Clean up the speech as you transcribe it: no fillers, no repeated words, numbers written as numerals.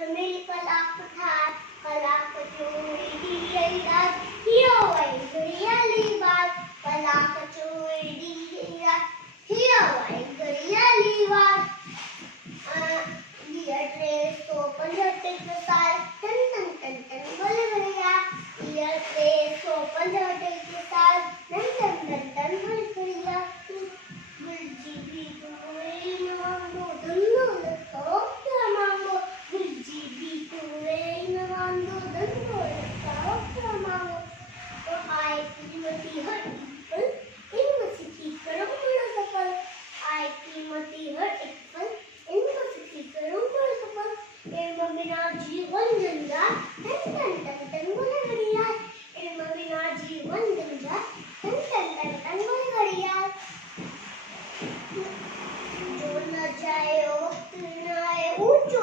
मेरी कला पठार कला कचोरी डी रात हियो वही घड़ियाली बात कला कचोरी डी रात हियो वही घड़ियाली बात दिया ट्रेस तो पंजटे के साल टन टन टन टन बोले भैया दिया ट्रेस तो पंजटे के साल टन टन टन टन बोले भैया गुलजी भी तुम्हें मांगो धन्नो लताओ क्या मांगो गुलजी भी तुम्हें मांगो धन्नो लताओ क्या मांगो तो आए कीमती हर एक पल इनमें से की करो बड़ा सफल आए कीमती हर एक पल इनमें से की करो बड़ा सफल इनमें बिना जीवन जंजाल टन टन टन टन बोले घड़ियाल इनमें बिना जीवन जंजाल टन टन टन टन बोले घड़ियाल जो न जाए वक्त न आए ऊंचो